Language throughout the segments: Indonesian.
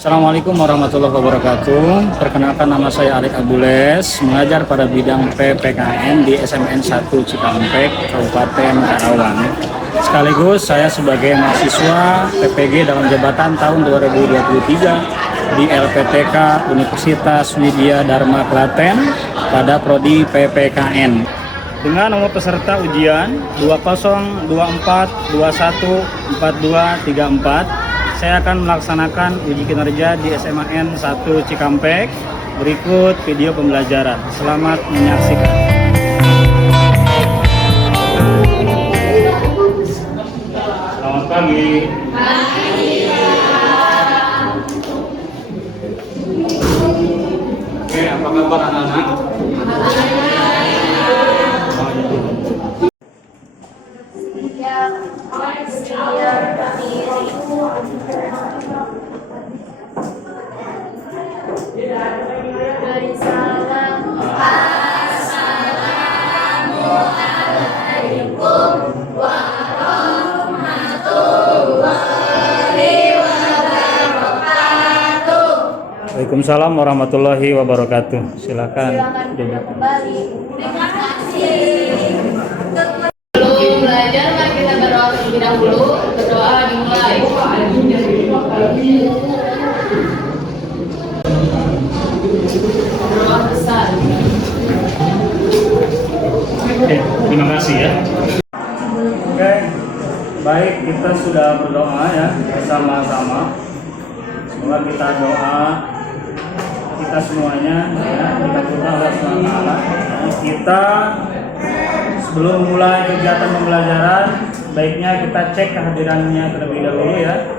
Assalamualaikum warahmatullahi wabarakatuh. Perkenalkan, nama saya Arik Abules, mengajar pada bidang PPKN di SMN 1 Cikampek, Kabupaten Karawang. Sekaligus saya sebagai mahasiswa PPG dalam jabatan tahun 2023 di LPTK Universitas Widya Dharma Klaten pada prodi PPKN. Dengan nomor peserta ujian 2024214234, saya akan melaksanakan uji kinerja di SMN 1 Cikampek. Berikut video pembelajaran. Selamat menyaksikan. Selamat pagi. Oke, apa kabar anak-anak? Waalaikumsalam warahmatullahi wabarakatuh. Silakan duduk. Terima kasih. Sebelum belajar, mari kita berdoa terlebih dahulu. Berdoa dimulai. Berdoa besar. Oke, terima kasih ya. Oke, baik, kita sudah berdoa ya bersama-sama. Semoga kita doa kita semuanya ya, kita berdoa Allah SWT. Kita sebelum mulai kegiatan pembelajaran, baiknya kita cek kehadirannya terlebih dahulu ya.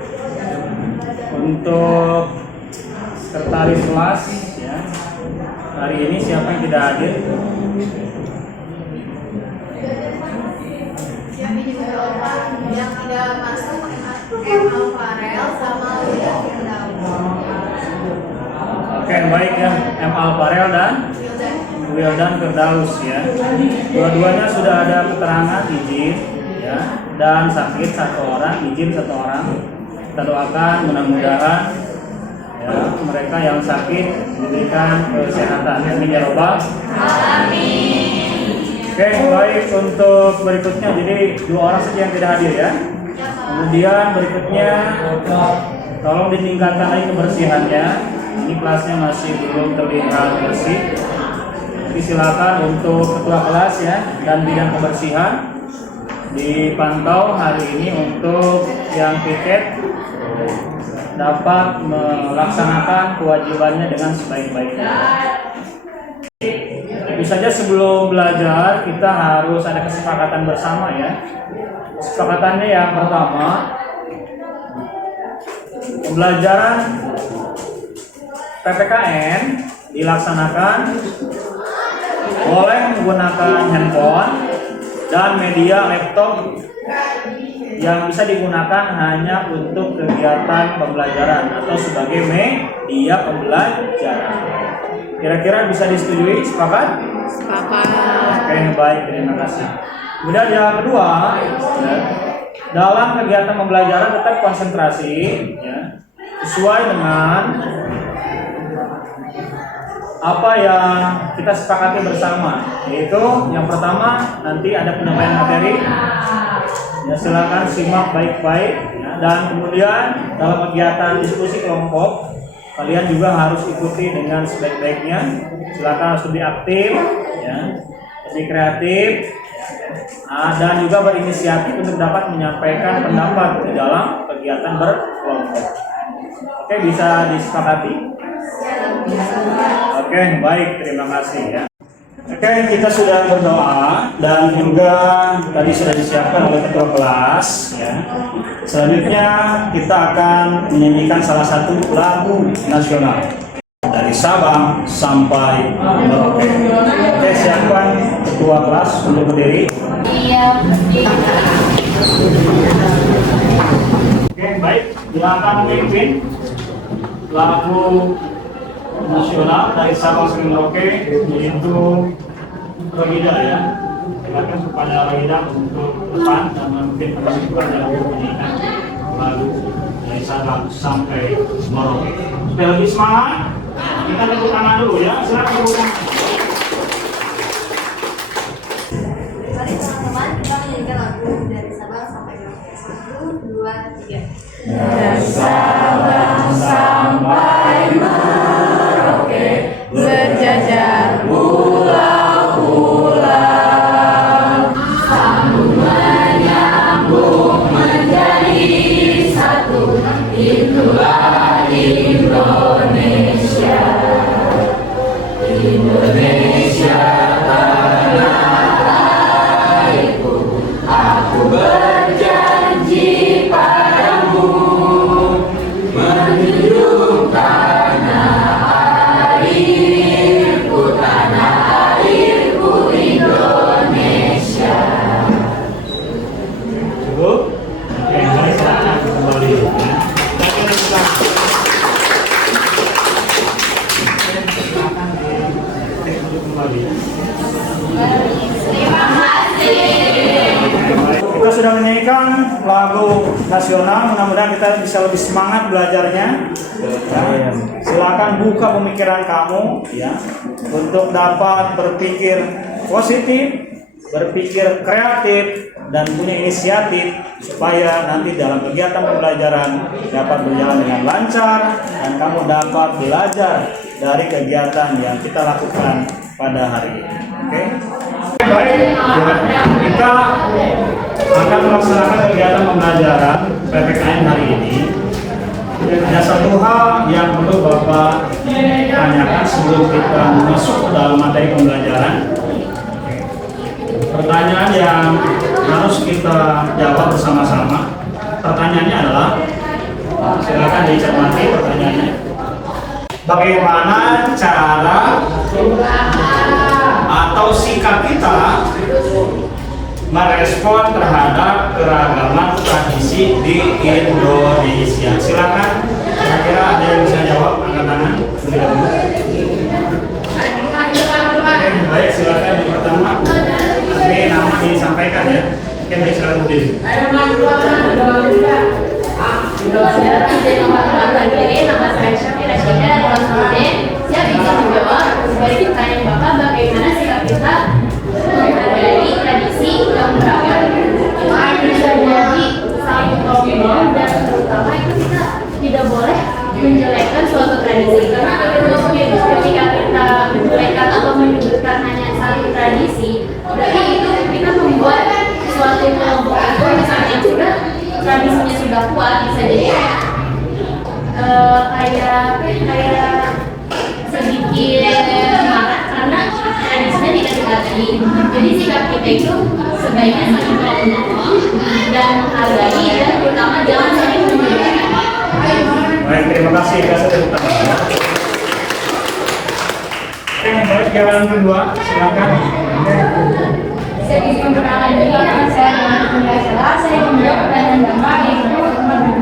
Untuk sekretaris kelas ya, hari ini siapa yang tidak hadir? Yang tidak masuk ML Farel sama Oke, baik ya, M. Alvarel dan Wildan Firdaus ya. Dua-duanya sudah ada keterangan izin ya, dan sakit satu orang, izin satu orang. Kita doakan mudah-mudahan ya mereka yang sakit diberikan kesehatan. Amin ya robbal alamin. Oke, baik, untuk berikutnya jadi dua orang saja yang tidak hadir ya. Kemudian berikutnya tolong ditingkatkan lagi kebersihannya. Ini kelasnya masih belum terlihat bersih. Jadi silakan untuk ketua kelas ya dan bidang kebersihan dipantau hari ini untuk yang piket dapat melaksanakan kewajibannya dengan sebaik-baiknya. Tentu saja sebelum belajar kita harus ada kesepakatan bersama ya. Kesepakatannya yang pertama, pembelajaran PPKN dilaksanakan boleh menggunakan handphone dan media laptop yang bisa digunakan hanya untuk kegiatan pembelajaran atau sebagai media pembelajaran. Kira-kira bisa disetujui? Sepakat? Sepakat. Oke, baik, terima kasih. Kemudian yang kedua, ya, dalam kegiatan pembelajaran tetap konsentrasi ya, sesuai dengan apa yang kita sepakati bersama, yaitu yang pertama nanti ada penyampaian materi ya, silakan simak baik-baik ya. Dan kemudian dalam kegiatan diskusi kelompok kalian juga harus ikuti dengan sebaik-baiknya. Silakan harus lebih aktif ya, lebih kreatif dan juga berinisiatif untuk dapat menyampaikan pendapat di dalam kegiatan berkelompok. Oke, bisa disepakati? Oke, baik, terima kasih ya. Oke, kita sudah berdoa dan juga tadi sudah disiapkan oleh ketua kelas ya. Selanjutnya kita akan menyanyikan salah satu lagu nasional dari Sabang sampai Merauke. Oke, siapkan ketua kelas untuk berdiri. Oke, baik, silakan memimpin lagu nasional dari Sabang sampai Merauke, yaitu Rohida ya. Silakan kepada Rohida untuk depan dan memimpin persembahan dalam menyanyikan lagu dari Sabang sampai Merauke. Supaya lebih semangat, kita tepuk tangan dulu ya. Silakan tepuk tangan. Mari teman-teman kita menyanyikan lagu dari Sabang sampai Merauke. 1, 2, 3. Dari Sabang sampai Merauke, berjajar pulau-pulau, sambung menyambung menjadi satu, itulah Indonesia. Indonesia tanah airku, aku berjanji padamu menjunjung tanah airku Indonesia. Cukup? Oke, mari silakan kembali ya. Silakan kembali. Terima kasih. Kita sudah menyanyikan lagu nasional, mudah-mudahan kita bisa lebih semangat belajarnya. Ya. Silakan buka pemikiran kamu ya untuk dapat berpikir positif, berpikir kreatif dan punya inisiatif supaya nanti dalam kegiatan pembelajaran dapat berjalan dengan lancar dan kamu dapat belajar dari kegiatan yang kita lakukan pada hari ini. Oke? Baik, ya, kita akan melaksanakan kegiatan pembelajaran PPKN hari ini. Ada satu hal yang perlu Bapak tanyakan sebelum kita masuk ke dalam materi pembelajaran. Pertanyaan yang harus kita jawab bersama-sama. Pertanyaannya adalah, silakan dicermati pertanyaannya. Bagaimana cara atau sikap kita merespon terhadap keragaman tradisi di Indonesia? Silakan, kira-kira ada yang bisa jawab, angkat tangan terlebih dahulu. Oke, baik, silakan yang pertama. Nanti nama disampaikan ya. Oke, baik, silakan berdiri. Nama saya Syafira Syida dari kelas Student. Saya bisa menjawab dari pertanyaan Bapak bagaimana sikap kita menghargai tradisi yang beragam. Bisa jadi saling tolong dan terutama itu kita tidak boleh menjelekkan suatu tradisi karena ketika kita menjelekkan atau menyebutkan hanya satu tradisi, berarti itu kita membuat suatu kelompok itu misalnya sudah tradisinya sudah kuat bisa jadi kayak sedikit marah karena tradisinya tidak dihargai. Jadi sikap kita itu sebaiknya saling tolong dan menghargai dan terutama jangan saling menjelekkan. Baik, terima kasih. Kasih tepuk tangan. Oke, baik, jawaban kedua, silakan. Saya bisa memperkenalkan diri, nama saya Rahmat Mundasela. Saya menjawab pertanyaan Bapak yaitu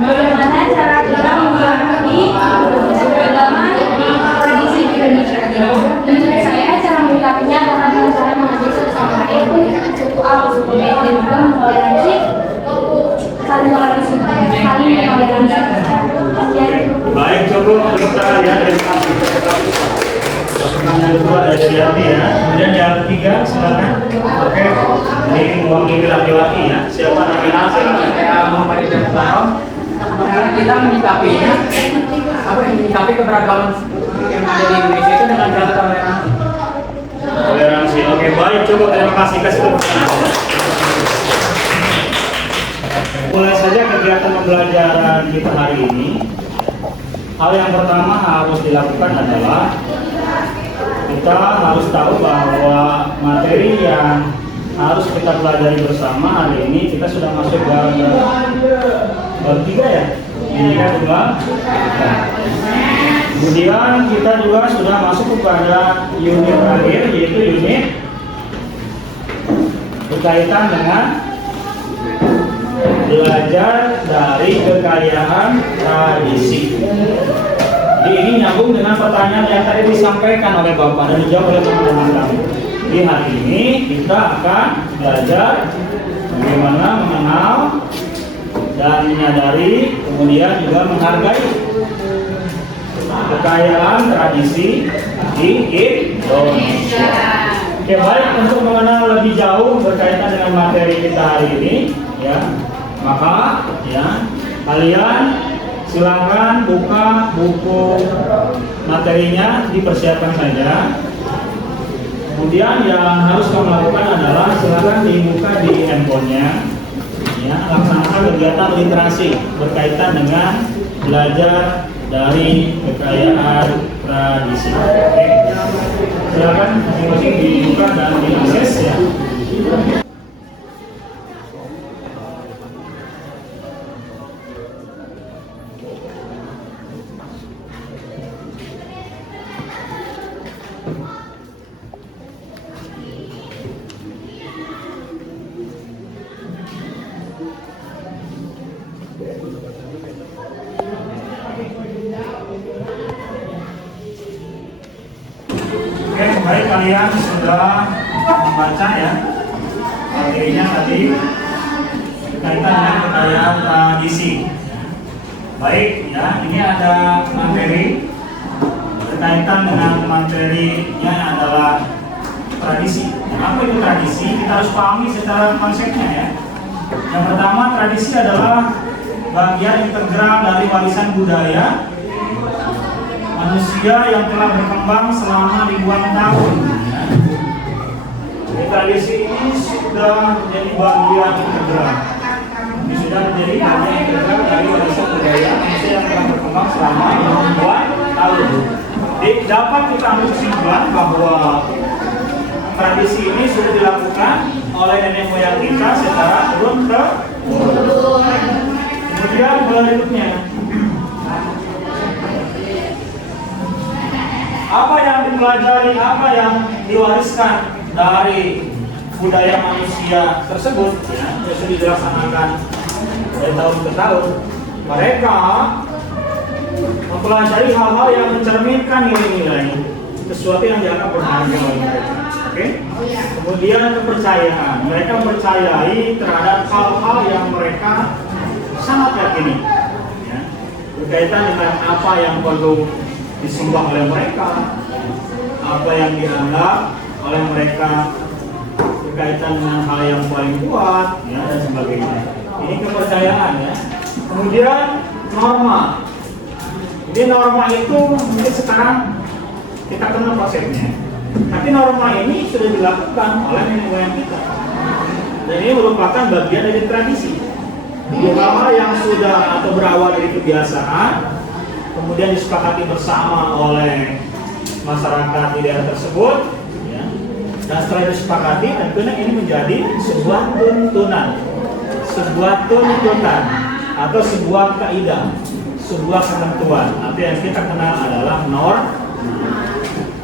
bagaimana cara kita menghargai keberagaman tradisi di Indonesia. Menurut saya cara menyikapinya adalah dengan cara menghargai satu sama lain, suku A, suku B, dan juga mentoleransi saling toleransi, saling toleransi. Baik, cukup tepuk tangan ya. Terima kasih. Pertanyaan kedua dari Yati ya. Kemudian yang ketiga, silakan. Oke, ini mewakili laki-laki ya. Siapa namanya? Muhammad Idris Barong. Karena kita menyikapinya, menyikapi keberagaman yang ada di Indonesia itu dengan cara toleransi. Toleransi. Oke, baik, cukup. Terima kasih. Kasih tepuk tangan. Mulai saja kegiatan pembelajaran kita hari ini. Hal yang pertama harus dilakukan adalah kita harus tahu bahwa materi yang harus kita pelajari bersama hari ini kita sudah masuk bab 3 ya. Ini kan kemudian kita juga sudah masuk kepada unit terakhir yaitu unit berkaitan dengan belajar dari kekayaan tradisi. Jadi ini nyambung dengan pertanyaan yang tadi disampaikan oleh Bapak dan dijawab oleh teman-teman kami. Di hari ini kita akan belajar bagaimana mengenal dan menyadari, kemudian juga menghargai kekayaan tradisi di Indonesia. Oke, baik, untuk mengenal lebih jauh berkaitan dengan materi kita hari ini, ya, maka ya kalian silakan buka buku materinya, dipersiapkan saja. Kemudian yang harus kamu lakukan adalah silakan dibuka di handphonenya, ya, laksanakan kegiatan literasi berkaitan dengan belajar dari kekayaan tradisi. Oke, silakan masing-masing dibuka dan diakses ya. Oke, baik, kalian sudah membaca ya materinya tadi berkaitan dengan kekayaan tradisi. Baik ya, ini ada materi berkaitan dengan materinya adalah tradisi. Apa itu tradisi? Kita harus pahami secara konsepnya ya. Yang pertama, tradisi adalah bagian integral dari warisan budaya manusia yang telah berkembang selama ribuan tahun. Tradisi ini sudah menjadi bagian integral. Ini sudah menjadi bagian integral dari warisan budaya manusia yang telah berkembang selama ribuan tahun. Jadi dapat kita ambil kesimpulan bahwa tradisi ini sudah dilakukan oleh nenek moyang kita secara turun-temurun. Kemudian berikutnya, apa yang dipelajari, apa yang diwariskan dari budaya manusia tersebut ya, yang sudah dilaksanakan dari tahun ke tahun. Mereka mempelajari hal-hal yang mencerminkan nilai-nilai, sesuatu yang dianggap berharga oleh mereka. Oke? Kemudian kepercayaan, mereka mempercayai terhadap hal-hal yang mereka sangat yakini ya, berkaitan dengan apa yang perlu disembah oleh mereka, apa yang dianggap oleh mereka berkaitan dengan hal yang paling kuat ya, dan sebagainya. Ini kepercayaan ya. Kemudian norma. Jadi norma itu mungkin sekarang kita kenal konsepnya, tapi norma ini sudah dilakukan oleh nenek moyang kita, dan ini merupakan bagian dari tradisi. Hal-hal yang sudah atau berawal dari kebiasaan, kemudian disepakati bersama oleh masyarakat di daerah tersebut, ya. Dan setelah disepakati, tentunya ini menjadi sebuah tuntunan atau sebuah kaidah, sebuah ketentuan. Atau yang kita kenal adalah norma.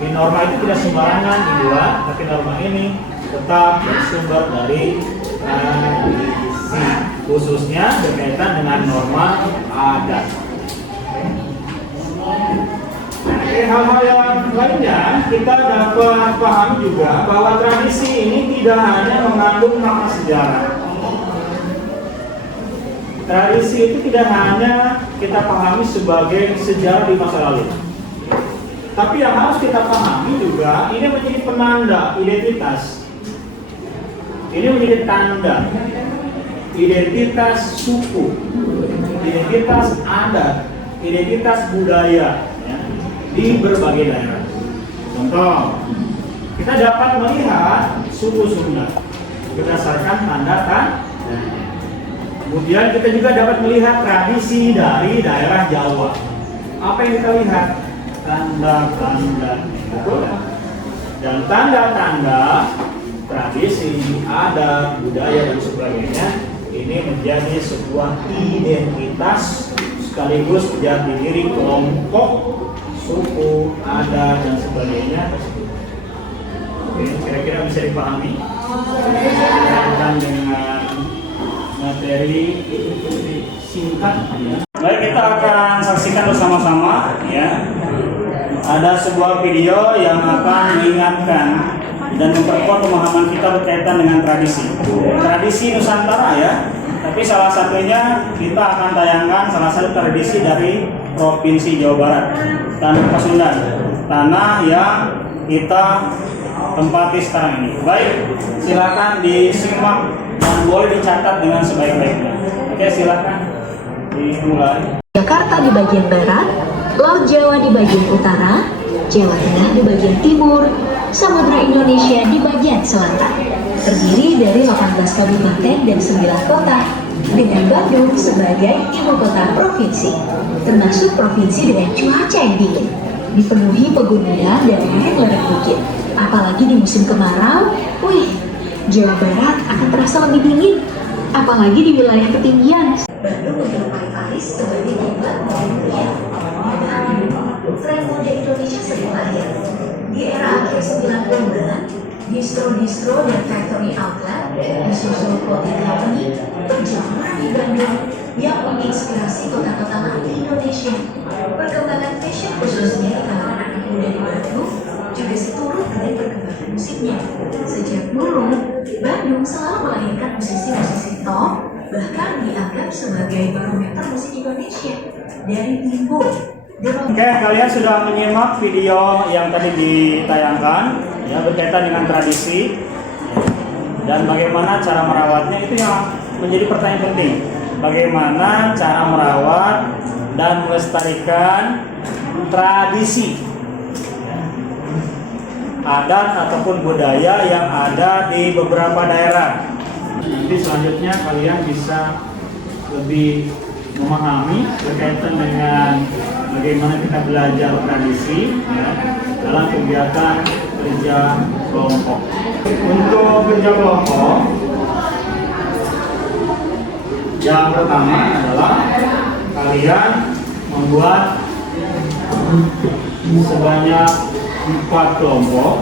Di norma itu tidak sembarangan dibuat, tapi norma ini tetap bersumber dari tradisi, khususnya berkaitan dengan norma adat. Hal-hal yang lainnya kita dapat paham juga bahwa tradisi ini tidak hanya mengandung makna sejarah. Tradisi itu tidak hanya kita pahami sebagai sejarah di masa lalu, tapi yang harus kita pahami juga ini menjadi penanda identitas. Ini menjadi tanda identitas suku, identitas adat, identitas budaya ya, di berbagai daerah. Contoh, kita dapat melihat suku Sunda berdasarkan tanda-tanda. Kemudian kita juga dapat melihat tradisi dari daerah Jawa. Apa yang kita lihat? Tanda-tanda. Dan tanda-tanda tradisi, adat, budaya dan sebagainya ini menjadi sebuah identitas sekaligus jati diri kelompok, suku, adat dan sebagainya. Oke, kira-kira bisa dipahami berkaitan dengan materi singkat ya. Baik, kita akan saksikan bersama-sama ya. Ada sebuah video yang akan mengingatkan dan memperkuat pemahaman kita berkaitan dengan tradisi Nusantara ya. Tapi salah satunya kita akan tayangkan salah satu tradisi dari Provinsi Jawa Barat, Tanah Pasundan, tanah yang kita tempati sekarang ini. Baik, silakan disimak dan boleh dicatat dengan sebaik-baiknya. Oke, silakan dimulai. Jakarta di bagian barat, Laut Jawa di bagian utara, Jawa Tengah di bagian timur, Samudra Indonesia di bagian selatan. Terdiri dari 18 kabupaten dan 9 kota, dengan Bandung sebagai ibu kota provinsi, termasuk provinsi dengan cuaca yang dingin, dipenuhi pegunungan dan lereng-lereng bukit. Apalagi di musim kemarau, wih, Jawa Barat akan terasa lebih dingin, apalagi di wilayah ketinggian. Bandung menyerupai Paris sebagai kiblat mode dunia. Tren mode Indonesia sering lahir. Di era akhir 90-an, distro-distro dan factory outlet disusul clothing company berjamur di Bandung yang menginspirasi kota-kota lain di Indonesia. Perkembangan fashion khususnya di kalangan anak muda di Bandung juga seturut dengan perkembangan musiknya. Sejak dulu, Bandung selalu melahirkan musisi-musisi top, bahkan dianggap sebagai barometer musik Indonesia. Dari Bimbo. Oke, kalian sudah menyimak video yang tadi ditayangkan ya, berkaitan dengan tradisi dan bagaimana cara merawatnya. Itu yang menjadi pertanyaan penting. Bagaimana cara merawat dan melestarikan tradisi adat ataupun budaya yang ada di beberapa daerah. Nanti selanjutnya kalian bisa lebih memahami berkaitan dengan bagaimana kita belajar tradisi ya, dalam kegiatan kerja kelompok. Untuk kerja kelompok, yang pertama adalah kalian membuat sebanyak 4 kelompok.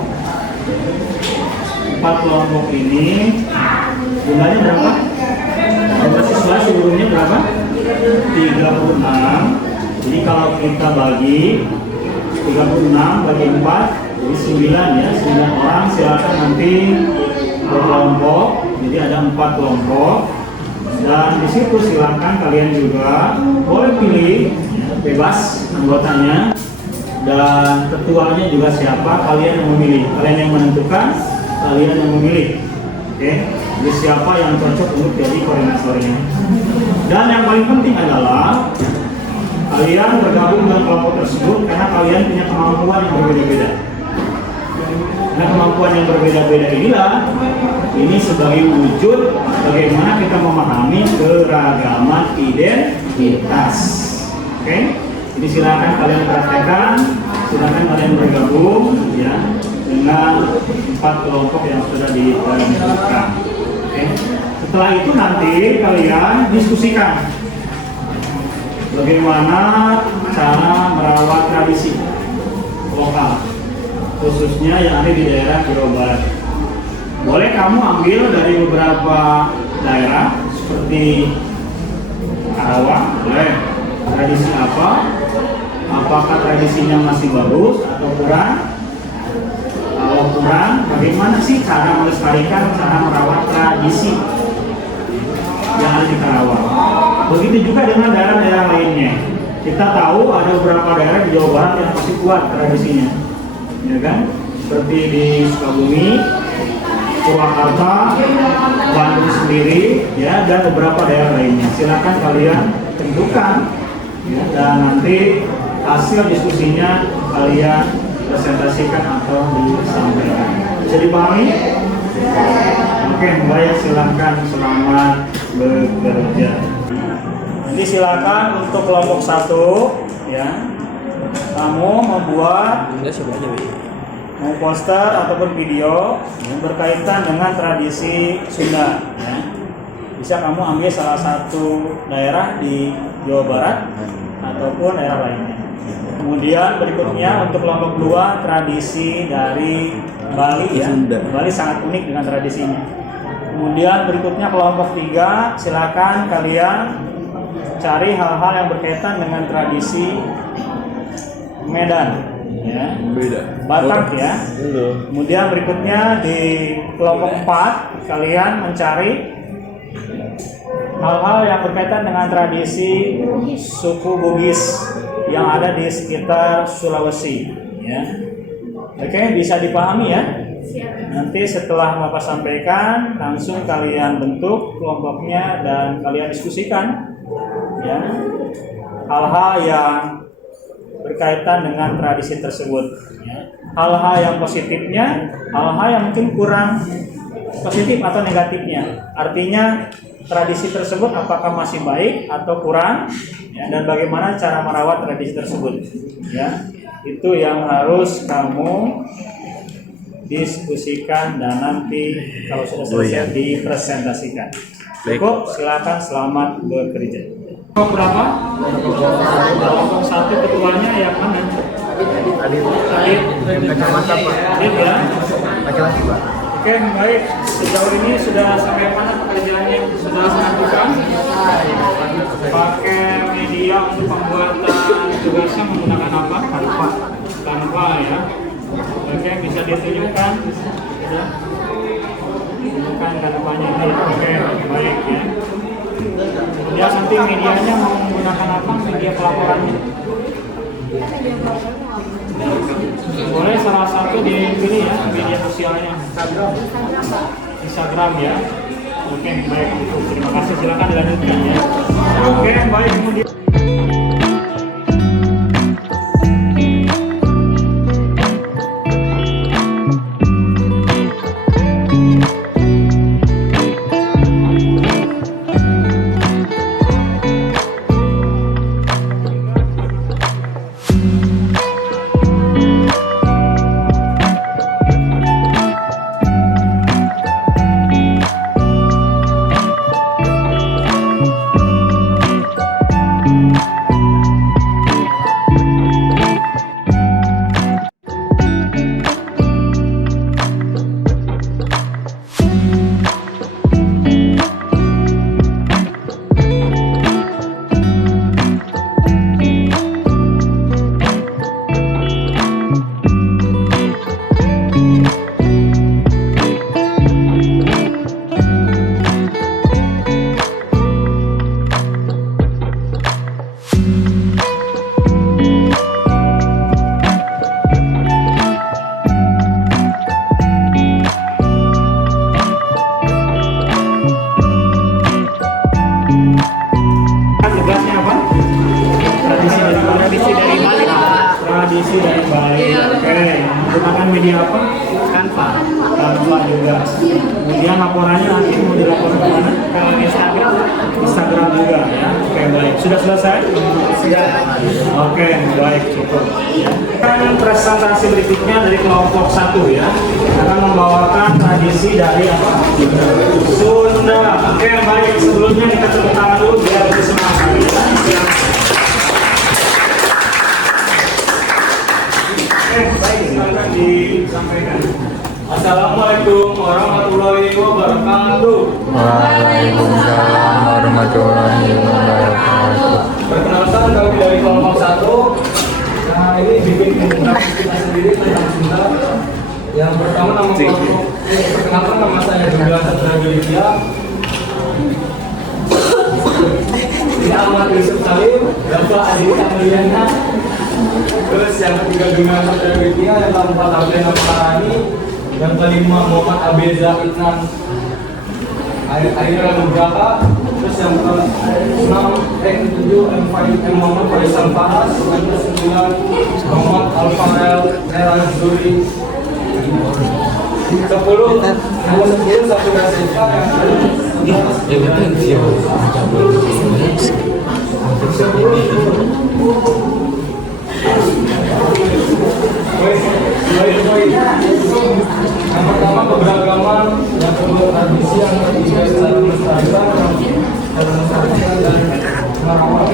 4 kelompok ini jumlahnya berapa? Jumlah siswa seluruhnya berapa? 36. Jadi kalau kita bagi 36 bagi 4 jadi 9 ya, 9 orang. Silakan nanti berkelompok. Jadi ada 4 kelompok. Dan di situ silakan kalian juga boleh pilih ya, bebas anggotanya. Dan ketuanya juga siapa, kalian yang memilih. Kalian yang menentukan, kalian yang memilih. Oke, jadi siapa yang cocok untuk jadi koordinatornya. Dan yang paling penting adalah kalian bergabung dengan kelompok tersebut karena kalian punya kemampuan yang berbeda-beda. Karena kemampuan yang berbeda-beda inilah ini sebagai wujud bagaimana kita memahami keragaman identitas. Oke? Jadi silakan kalian praktekkan, silakan kalian bergabung ya dengan 4 kelompok yang sudah ditentukan. Oke. Setelah itu nanti kalian diskusikan bagaimana cara merawat tradisi lokal, khususnya yang ada di daerah Jawa Barat. Boleh kamu ambil dari beberapa daerah seperti Karawang, boleh. Tradisi apa? Apakah tradisinya masih bagus atau kurang? Kalau kurang, bagaimana sih cara melestarikan, cara merawat tradisi yang ada di Karawang? Begitu juga dengan daerah-daerah lainnya. Kita tahu ada beberapa daerah di Jawa Barat yang masih kuat tradisinya, ya kan? Seperti di Sukabumi, Purwakarta, Bandung sendiri, ya, dan beberapa daerah lainnya. Silakan kalian tentukan, ya, dan nanti hasil diskusinya kalian presentasikan atau disampaikan. Bisa dipahami? Oke, baik, silakan, selamat bekerja. Nanti silakan untuk kelompok 1, ya, kamu membuat poster ataupun video yang berkaitan dengan tradisi Sunda. Ya. Bisa kamu ambil salah satu daerah di Jawa Barat ataupun daerah lainnya. Kemudian berikutnya untuk kelompok 2 tradisi dari Bali ya. Bali sangat unik dengan tradisinya. Kemudian berikutnya kelompok 3, silakan kalian cari hal-hal yang berkaitan dengan tradisi Medan. Ya. Batak ya. Kemudian berikutnya di kelompok 4 kalian mencari hal-hal yang berkaitan dengan tradisi suku Bugis yang ada di sekitar Sulawesi, ya. Oke, bisa dipahami ya? Nanti setelah Bapak sampaikan, langsung kalian bentuk kelompoknya dan kalian diskusikan, ya, hal-hal yang berkaitan dengan tradisi tersebut, ya. Hal-hal yang positifnya, hal-hal yang mungkin kurang positif atau negatifnya. Artinya tradisi tersebut apakah masih baik atau kurang, ya, dan bagaimana cara merawat tradisi tersebut, ya. Itu yang harus kamu diskusikan dan nanti kalau sudah selesai dipresentasikan. Cukup, silakan, selamat bekerja. Kelompok berapa? Kelompok 1 ketuanya yang mana? Adit. Yang kacamata Pak. Adit ya? Laki-laki Pak. Oke, baik. Sejauh ini sudah sampai mana pekerjaannya? Sudah melakukan? Pakai media untuk pembuatan tugasnya menggunakan apa? Canva ya. Oke, bisa ditunjukkan. Sudah. Tunjukkan Canvanya ini. Oke, baik ya. Kemudian nanti medianya mau menggunakan apa? Media pelaporannya? Boleh salah satu dipilih ya, media sosialnya. Instagram ya. Oke, baik. Terima kasih, silakan dilanjutkan ya. Oke, baik. Kemudian tugasnya apa? Tradisi dari Bali. Tradisi dari Bali. Oke, menggunakan media apa? Canva juga. Kemudian laporannya nanti mau dilaporkan ke mana? Ke Instagram juga ya. Oke, baik. Sudah selesai? Sudah. Oke, baik, cukup. Presentasi berikutnya dari kelompok 1 ya. Akan membawakan tradisi dari apa? Sunda. Oke, baik. Sebelumnya kita tepuk tangan dulu biar lebih semangat. Baik, silakan disampaikan. Assalamualaikum warahmatullahi wabarakatuh. Waalaikumsalam warahmatullahi wabarakatuh. Perkenalkan, kami dari kelompok 1. Nah, ini bikin grafis kita sendiri tentang Sunda. Yang pertama nama kelompok. Perkenalkan, nama saya juga Satria Julia. Ini Ahmad Yusuf Salim, Bapak Adi Kamaliana. Terus yang ketiga Guna Satria Julia, yang keempat Abdena Parani, yang kelima Muhammad Abeza Itnan Aira Nugraka. Terus yang ke-6 ke-7 M Muhammad Faisal Fahas, yang ke-9 Muhammad Alfarel Neran Zuri. 10 nomor 10 Safira Seka, yang yang pertama keberagaman, yang kedua tradisi, yang ketiga secara melestarikan dan merawat.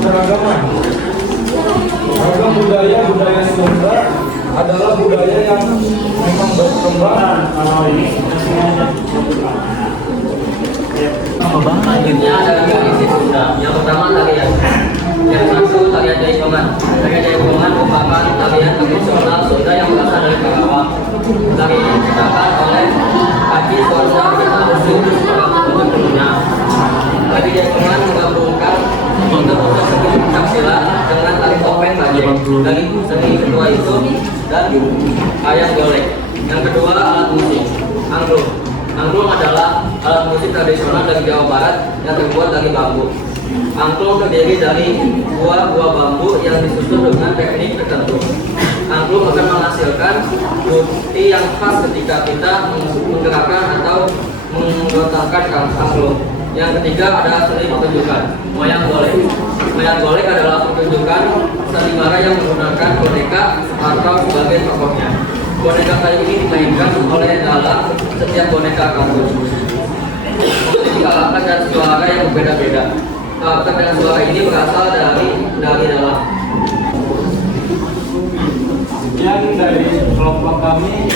Keberagaman, beragam budaya Sunda adalah budaya yang memang berkembang. Selanjutnya adalah tradisi Sunda. Yang pertama tarian. Yang satu tarian Jaipongan. Tarian Jaipongan merupakan tarian tradisional Sunda yang berasal dari Karawang. Tarian diciptakan oleh siklus tentunya. Tadi jangan menggabungkan untuk seni pencaksilat dengan tari topeng bajeng. Dan itu seni kedua itu dan ayam golek. Yang kedua alat musik angklung. Angklung adalah alat musik tradisional dari Jawa Barat yang terbuat dari bambu. Angklung terdiri dari buah-buah bambu yang disusun dengan teknik tertentu. Angklung akan menghasilkan bukti yang khas ketika kita menggerakkan atau menggotakkan angklung. Yang ketiga ada seni pertunjukan, wayang golek. Wayang golek adalah pertunjukan sandiwara yang menggunakan boneka atau sebagai tokohnya. Boneka kayu ini dimainkan oleh dalang setiap boneka kartun. Dikalahkan dan suara yang berbeda-beda. Karakter dan suara ini berasal dari dalam. Yang dari kelompok kami,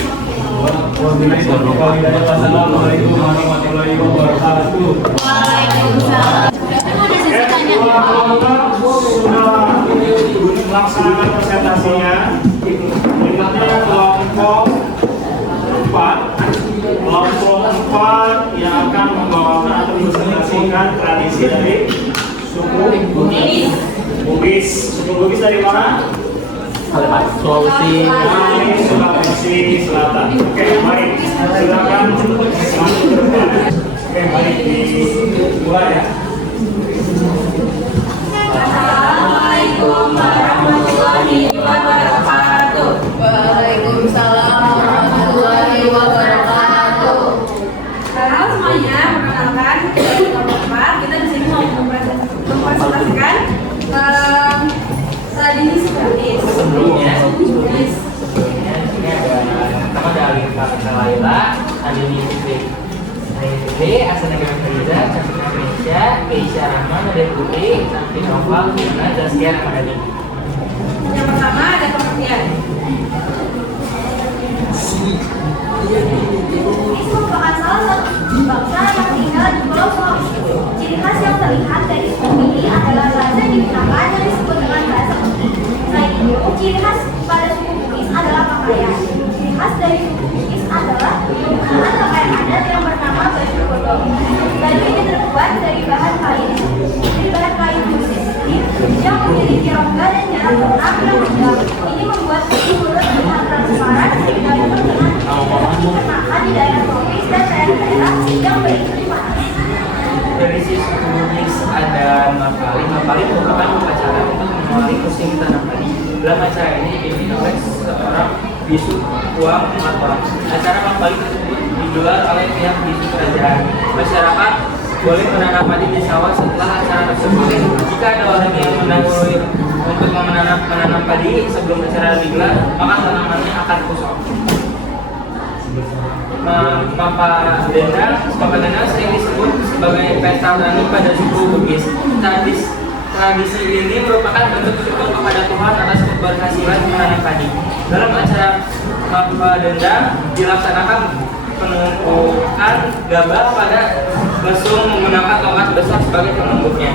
Assalamualaikum warahmatullahi wabarakatuh. Waalaikumsalam. Dua kelompok sudah melaksanakan presentasinya. Berikutnya kelompok 4 yang akan membawakan atau mempresentasikan tradisi dari suku Bugis. Suku Bugis dari mana? Sulawesi. Sulawesi Selatan. Oke, baik. Silakan masuk ke depan. Oke, baik dimulai ya. Assalamualaikum warahmatullahi wabarakatuh. Waalaikumsalam warahmatullahi wabarakatuh. Halo semuanya, perkenalkan dari kelompok 4. Kita di sini mau mempresentasikan tradisi Bugis. Sebelumnya ini ada Alif Kata Laila, ada Nifri, asal negara Indonesia, Cantik Indonesia, Keisha Rahman, ada Putri, Cantik Noval, Fiona, Zaskia Ramadhani. Yang pertama ada pengertian. Bugis merupakan salah satu bangsa yang tinggal di Pulau Sulawesi. Ciri khas yang terlihat dari suku ini adalah bahasa yang digunakan yang disebut dengan bahasa Bugis. Selain itu, ciri khas pada suku Bugis adalah pakaian. Ciri khas dari suku Bugis adalah penggunaan pakaian adat yang bernama baju kodok. Baju ini terbuat dari bahan kain Bugis yang memiliki rongga dan jarak benang yang rendah. Ini membuat baju turut terlihat transparan dan dengan dikenakan di daerah tropis dan daerah-daerah yang beriklim panas. Dari sisi Bugis ada Mapali. Mapali merupakan upacara untuk mengawali musim tanam padi. Dalam acara ini dipimpin oleh seorang bisu Puang Mata. Acara Mapali tersebut digelar oleh pihak bisu kerajaan. Masyarakat boleh menanam padi di sawah setelah acara tersebut. Jika ada orang yang mendahului untuk menanam padi sebelum acara digelar, maka tanamannya akan kusut. Papa Denda sering disebut sebagai pesta berani pada suku Bugis. Tradisi ini merupakan bentuk syukur kepada Tuhan atas keberhasilan menanam padi. Dalam acara Papa Denda dilaksanakan penumpukan gabah pada lesung menggunakan tongkat besar sebagai penumpuknya.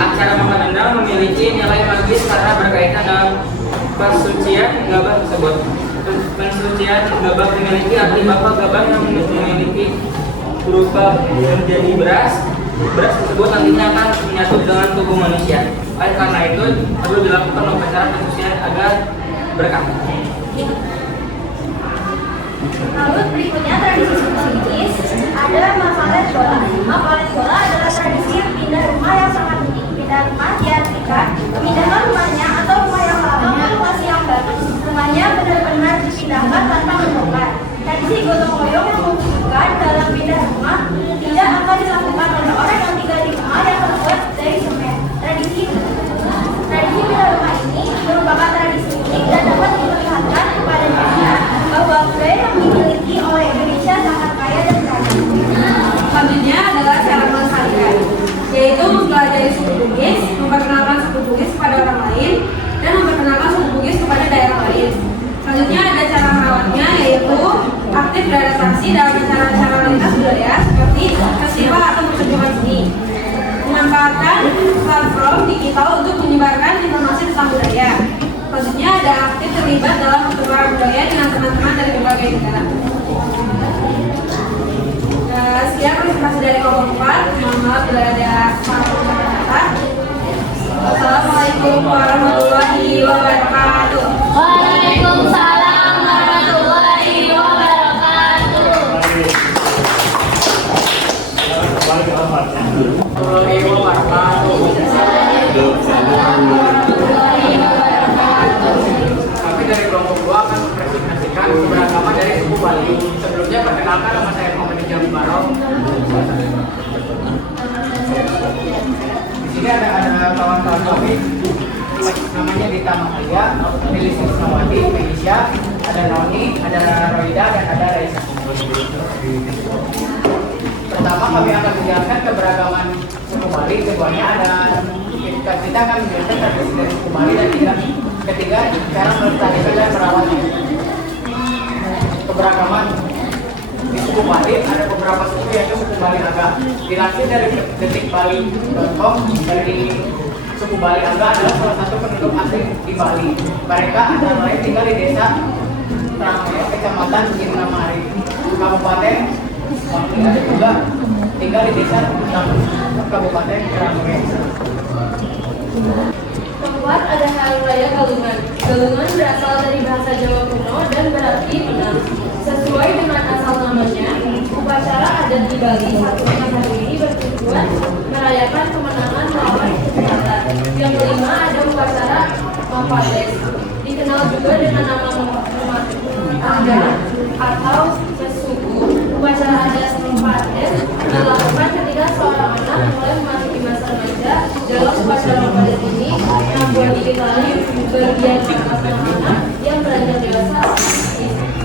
Acara Papa Denda memiliki nilai magis karena berkaitan dengan pesucian gabah tersebut. Pensucian gabah memiliki arti bahwa gabah yang memiliki berupa menjadi beras tersebut nantinya akan menyatu dengan tubuh manusia. Oleh karena itu perlu dilakukan upacara pensucian agar berkah. Lalu berikutnya tradisi suku Bugis ada mapalet bola. Mapalet bola adalah tradisi pindah rumah yang sangat unik. Pindah rumah diartikan memindahkan rumahnya atau rumah yang lama ke lokasi yang baru. Rumahnya benar-benar dipindahkan tanpa membongkar. Tradisi gotong royong yang membuktikan dalam pindah rumah tidak akan dilakukan oleh orang yang tinggal di rumah yang terbuat dari semen. Tradisi pindah rumah ini merupakan tradisi unik dan dapat diperlihatkan kepada dunia bahwa budaya yang dimiliki oleh Indonesia sangat kaya dan beragam. Selanjutnya adalah cara melestarikan, yaitu mempelajari suku Bugis, memperkenalkan suku Bugis kepada orang lain, dan memperkenalkan suku Bugis kepada daerah lain. Selanjutnya ada cara merawatnya, yaitu aktif beradaptasi dalam acara-acara lintas budaya seperti festival atau pertunjukan seni. Memanfaatkan platform digital untuk menyebarkan informasi tentang budaya. Selanjutnya ada aktif terlibat dalam pertukaran budaya dengan teman-teman dari berbagai negara. Sekian presentasi dari kelompok 4. Mohon maaf bila ada salah kata. Assalamualaikum warahmatullahi wabarakatuh. Waalaikumsalam warahmatullahi wabarakatuh. Kembali ke tempatnya. Kami dari kelompok 2 akan mempresentasikan keberagaman dari suku Bali. Sebelumnya perkenalkan nama saya Muhammad Ijam Barok. Di sini ada kawan-kawan kami, namanya Dita Mahalia, Delis Ismawati, Melisha, ada Noni, ada Roida, dan ada Raisa. Pertama kami akan menjelaskan keberagaman suku Bali. Keduanya ada kita akan menjelaskan tradisi dari suku Bali, dan ketiga cara melestarikan dan merawatnya. Keberagaman di suku Bali ada beberapa suku, yaitu suku Bali Aga. Dilansir dari detikbali.com, dari suku Bali Aga adalah salah satu penduduk asing di Bali. Mereka antara lain tinggal di desa Trangaya, Kecamatan Gintamari, Kabupaten Bangli. Ada juga tinggal di desa Kabupaten Trangaya. Keempat, ada hari raya Galungan. Galungan berasal dari bahasa Jawa kuno dan berarti menang. Sesuai dengan asal namanya, upacara adat di Bali satu ini bertujuan merayakan kemenangan melawan kejahatan. Yang kelima, ada upacara Mapades, dikenal juga dengan nama Mapades atau Mesuku. Upacara adat Mapades dilakukan ketika seorang anak mulai memasuki masa remaja. Dalam upacara Mapades ini, Nabuan dikenali bagian atas anak yang beranjak dewasa.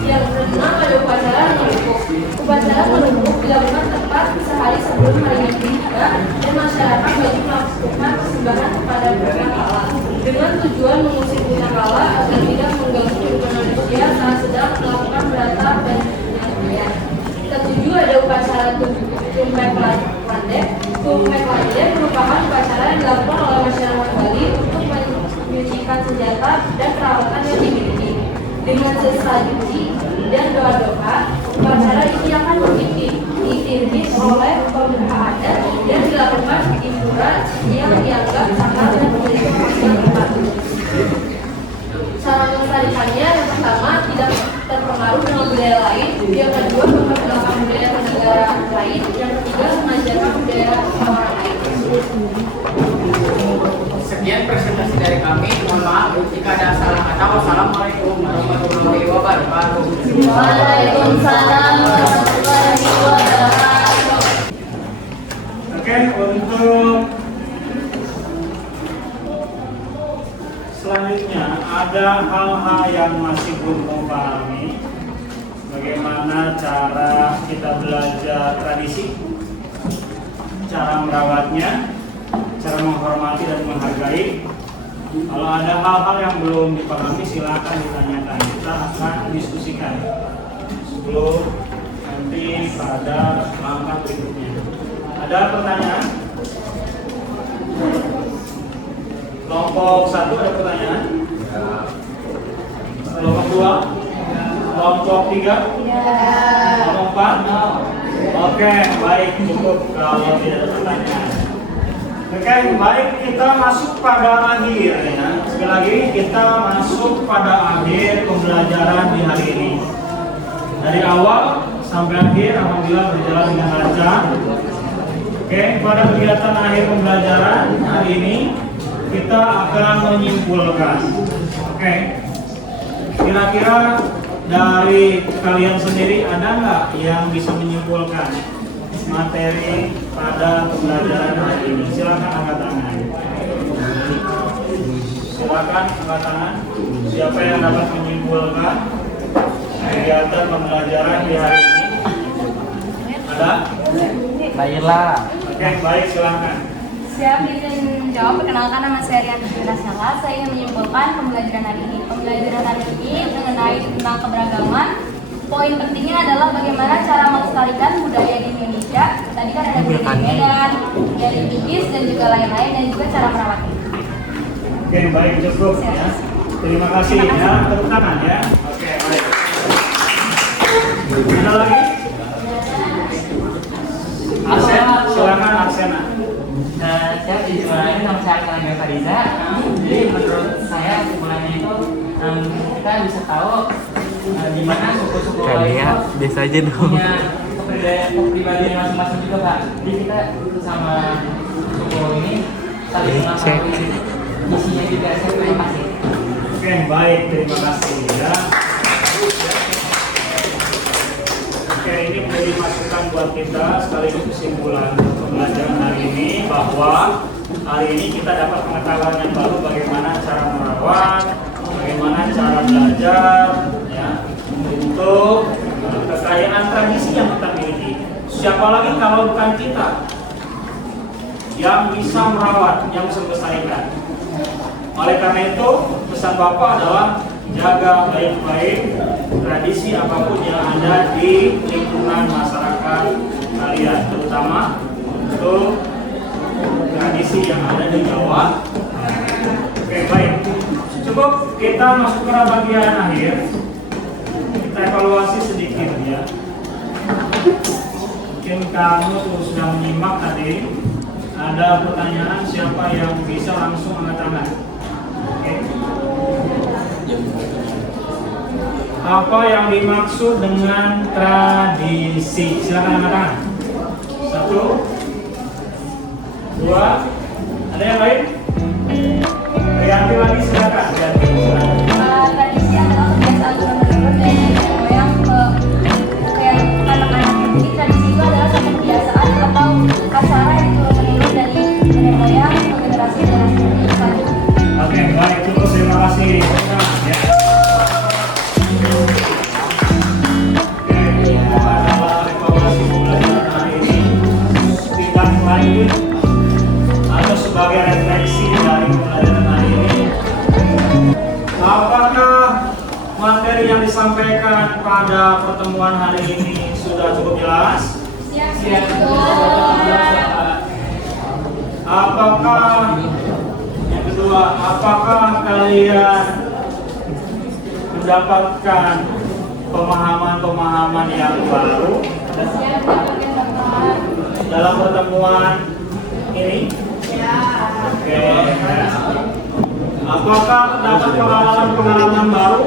Yang keenam ada upacara Melukuk. Upacara Melukuk dilakukan tepat sehari sebelum hari Minggu tiba, dan masyarakat wajib melakukan persembahan kepada Putakala dengan tujuan mengusir Putakala agar tidak mengganggu kehidupan manusia saat sedang melakukan berata dan penyembelihan. Ketujuh ada upacara Tumpek Lande. Tumpek Lande merupakan upacara yang dilakukan oleh masyarakat Bali untuk menyucikan senjata dan peralatan yang dimiliki. Dengan sesaji dan doa-doa, upacara ini akan dipimpin oleh pemuka adat dan dilakukan di pura yang dianggap sakral dan memiliki kemuliaan tempat. Cara melestarikannya, yang pertama, tidak terpengaruh dengan budaya lain. Yang kedua, memperkenalkan budaya negara lain. Yang ketiga, mengajarkan budaya orang lain. Sekian presentasi dari kami. Mohon maaf jika ada salah kata. Wassalamualaikum warahmatullahi wabarakatuh. Waalaikumsalam warahmatullahi wabarakatuh. Oke, untuk selanjutnya ada hal-hal yang masih belum dipahami. Bagaimana cara kita belajar tradisi, cara merawatnya, cara menghormati dan menghargai. Kalau ada hal-hal yang belum dipahami, silakan ditanyakan. Kita akan diskusikan sebelum nanti pada langkah berikutnya. Ada pertanyaan? Kelompok 1 ada pertanyaan? Kelompok 2? Kelompok 3? Kelompok 4? Oke, baik, cukup kalau tidak ada pertanyaan. Oke, baik, kita masuk pada akhir ya. Sekali lagi kita masuk pada akhir pembelajaran di hari ini. Dari awal sampai akhir alhamdulillah berjalan dengan lancar. Oke, pada kegiatan akhir pembelajaran hari ini kita akan menyimpulkan. Oke. Kira-kira dari kalian sendiri ada nggak yang bisa menyimpulkan materi pada pembelajaran hari ini? Silakan angkat tangan. Silakan angkat tangan. Siapa yang dapat menyimpulkan kegiatan pembelajaran di hari ini? Ada? Baiklah. Oke, baik, silakan. Siap, izin jawab. Perkenalkan, nama saya Rian Sala. Saya ingin menyimpulkan pembelajaran hari ini. Pembelajaran hari ini mengenai tentang keberagaman. Poin pentingnya adalah bagaimana cara melestarikan budaya di Indonesia. Tadi kan ada budaya Medan, dari Bugis dan juga lain-lain, dan juga cara merawatnya. Oke, baik, cukup ya. Terima kasih ya. Tepuk tangan ya. Oke, baik. Ada lagi? Arsen, silakan Arsena. Saya dimulai nama saya Aksanabia Fariza. Jadi menurut saya kesimpulannya itu kita bisa tahu di mana suku-suku lain itu biasa aja dong. punya kepribadian masing-masing juga Pak. Jadi kita sama suku ini saling mengetahui isinya juga. Saya terima kasih. Oke, baik, terima kasih ya. Oke, ini menjadi masukan buat kita sekaligus kesimpulan pembelajaran hari ini bahwa hari ini kita dapat pengetahuan yang baru bagaimana cara merawat, bagaimana cara belajar, ya, untuk kekayaan tradisi yang kita miliki. Siapa lagi kalau bukan kita yang bisa merawat, yang bisa melestarikan. Oleh karena itu, pesan Bapak adalah jaga baik-baik tradisi apapun yang ada di lingkungan masyarakat kalian, terutama untuk tradisi yang ada di Jawa. Oke, baik. Cukup kita masuk ke bagian akhir. Kita evaluasi sedikit ya. Mungkin kamu sudah menyimak tadi. Ada pertanyaan, siapa yang bisa langsung angkat tangan? Oke. Apa yang dimaksud dengan tradisi? Silakan angkat tangan. 1, 2, ada yang lain? Rianti lagi, silakan. Tradisi adalah kebiasaan turun-temurun dari nenek moyang ke anak-anak. Jadi tradisi itu adalah satu kebiasaan atau acara yang turun-temurun dari nenek moyang ke generasi selanjutnya. Oke, baik, cukup, terima kasih. Ya. Lanjut atau sebagai refleksi dari pembelajaran hari ini, apakah materi yang disampaikan pada pertemuan hari ini sudah cukup jelas? Apakah yang kedua, apakah kalian mendapatkan pemahaman-pemahaman yang baru dalam pertemuan ini? Oke. Apakah dapat pengalaman-pengalaman baru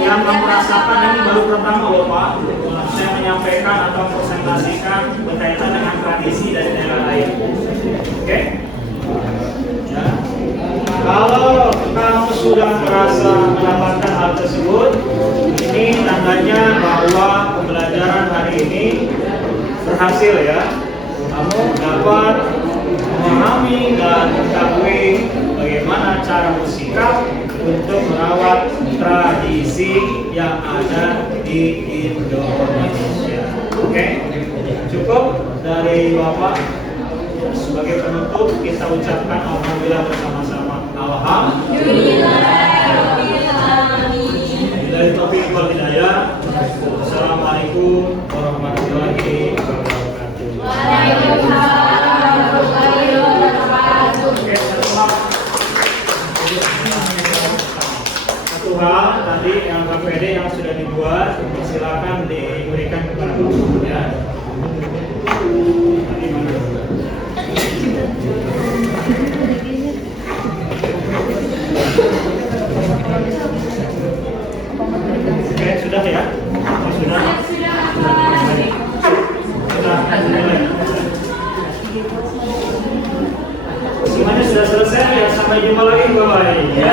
yang kamu rasakan? Ini baru pertama loh Pak, saya menyampaikan atau presentasikan berkaitan dengan tradisi dari daerah lain. Oke? Ya. Kalau kamu sudah merasa mendapatkan hal tersebut, ini tandanya bahwa pembelajaran hari ini berhasil ya. Kamu dapat memahami dan mengetahui bagaimana cara bersikap untuk merawat tradisi yang ada di Indonesia. Oke, cukup dari Bapak. Sebagai penutup kita ucapkan alhamdulillah bersama-sama. Alhamdulillah. Dari taufiq wal hidayah. Assalamualaikum warahmatullahi wabarakatuh. Waalaikumsalam warahmatullahi wabarakatuh. Oke, satu hal tadi yang KPD yang sudah dibuat, silakan diberikan kepada Bapak ya. Tadi mana? Oke, sudah ya? Sudah. Semuanya sudah selesai ya, sampai jumpa lagi bye. Ya.